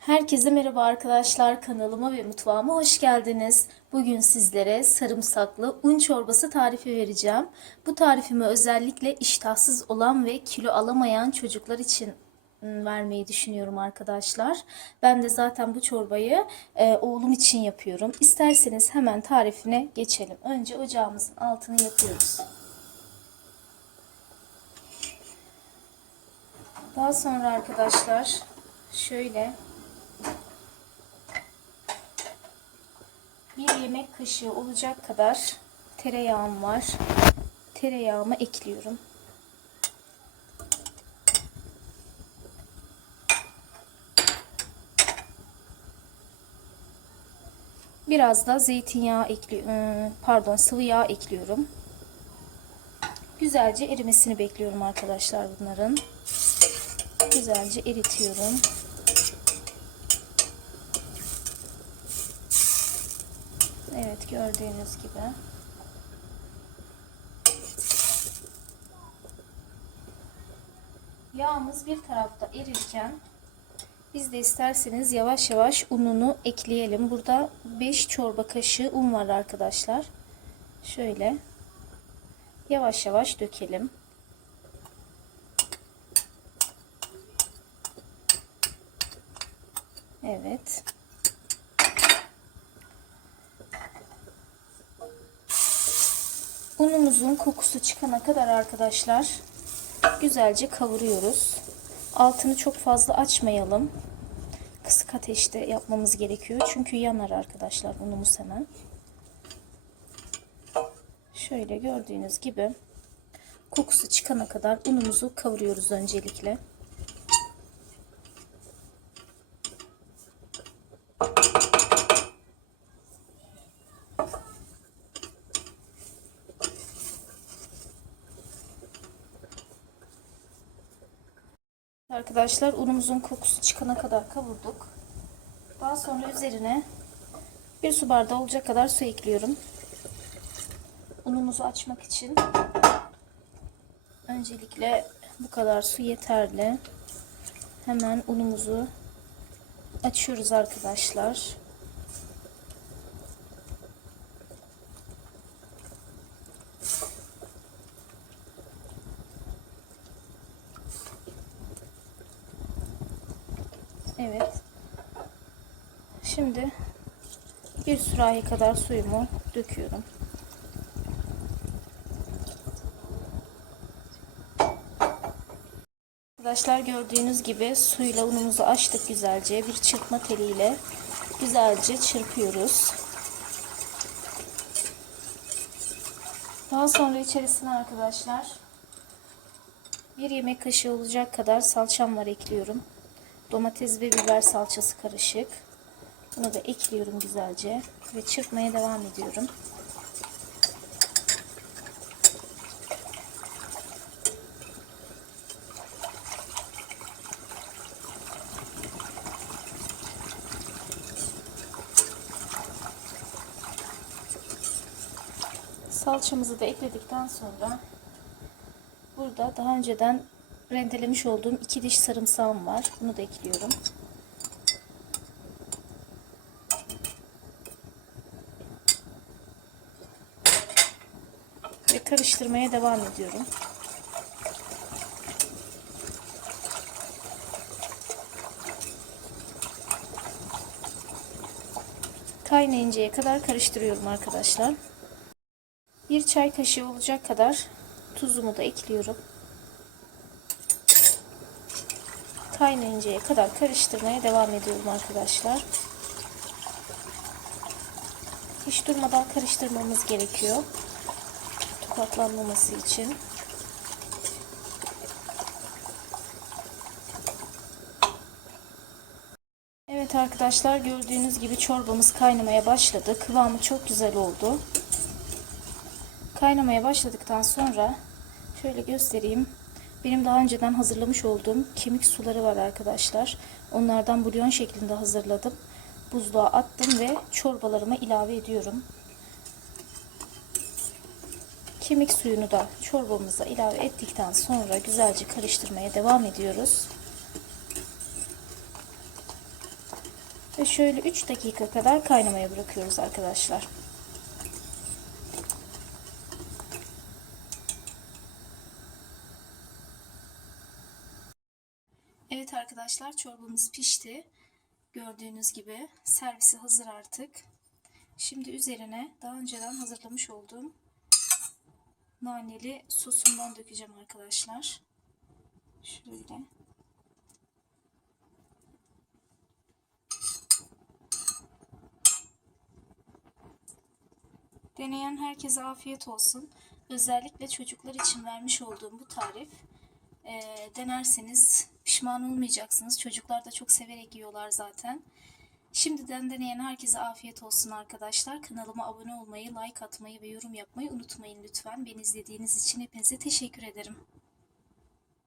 Herkese merhaba arkadaşlar kanalıma ve mutfağıma hoş geldiniz. Bugün sizlere sarımsaklı un çorbası tarifi vereceğim. Bu tarifimi özellikle iştahsız olan ve kilo alamayan çocuklar için ım, vermeyi düşünüyorum arkadaşlar. Ben de zaten bu çorbayı e, oğlum için yapıyorum. İsterseniz hemen tarifine geçelim. Önce ocağımızın altını yapıyoruz. Daha sonra arkadaşlar şöyle bir yemek kaşığı olacak kadar tereyağım var. Tereyağımı ekliyorum. Biraz da zeytinyağı ekliyorum. Pardon, sıvı yağ ekliyorum. Güzelce erimesini bekliyorum arkadaşlar bunların. Güzelce eritiyorum. Evet gördüğünüz gibi. Yağımız bir tarafta erirken biz de isterseniz yavaş yavaş ununu ekleyelim. Burada 5 çorba kaşığı un var arkadaşlar. Şöyle yavaş yavaş dökelim. Evet. Unumuzun kokusu çıkana kadar arkadaşlar güzelce kavuruyoruz. Altını çok fazla açmayalım. Kısık ateşte yapmamız gerekiyor. Çünkü yanar arkadaşlar unumuz hemen. Şöyle gördüğünüz gibi kokusu çıkana kadar unumuzu kavuruyoruz öncelikle. Arkadaşlar unumuzun kokusu çıkana kadar kavurduk. Daha sonra üzerine bir su bardağı olacak kadar su ekliyorum. Unumuzu açmak için öncelikle bu kadar su yeterli. Hemen unumuzu açıyoruz arkadaşlar. Evet. Şimdi bir sürahi kadar suyumu döküyorum. Arkadaşlar gördüğünüz gibi suyla unumuzu açtık güzelce. Bir çırpma teliyle güzelce çırpıyoruz. Daha sonra içerisine arkadaşlar bir yemek kaşığı olacak kadar salçam var ekliyorum. Domates ve biber salçası karışık. Bunu da ekliyorum güzelce ve çırpmaya devam ediyorum. Salçamızı da ekledikten sonra burada daha önceden rendelemiş olduğum iki diş sarımsağım var. Bunu da ekliyorum. Ve karıştırmaya devam ediyorum. Kaynayıncaya kadar karıştırıyorum arkadaşlar. Bir çay kaşığı olacak kadar tuzumu da ekliyorum. Kaynayıncaya kadar karıştırmaya devam ediyorum arkadaşlar. Hiç durmadan karıştırmamız gerekiyor. Tokatlanmaması için. Evet arkadaşlar gördüğünüz gibi çorbamız kaynamaya başladı. Kıvamı çok güzel oldu. Kaynamaya başladıktan sonra şöyle göstereyim. Benim daha önceden hazırlamış olduğum kemik suları var arkadaşlar. Onlardan bulyon şeklinde hazırladım. Buzluğa attım ve çorbalarıma ilave ediyorum. Kemik suyunu da çorbamıza ilave ettikten sonra güzelce karıştırmaya devam ediyoruz. Ve şöyle 3 dakika kadar kaynamaya bırakıyoruz arkadaşlar. Evet arkadaşlar çorbamız pişti. Gördüğünüz gibi servisi hazır artık. Şimdi üzerine daha önceden hazırlamış olduğum naneli sosumdan dökeceğim arkadaşlar. Şöyle. Deneyen herkese afiyet olsun. Özellikle çocuklar için vermiş olduğum bu tarif e, denerseniz pişman olmayacaksınız. Çocuklar da çok severek yiyorlar zaten. Şimdiden deneyen herkese afiyet olsun arkadaşlar. Kanalıma abone olmayı, like atmayı ve yorum yapmayı unutmayın lütfen. Beni izlediğiniz için hepinize teşekkür ederim.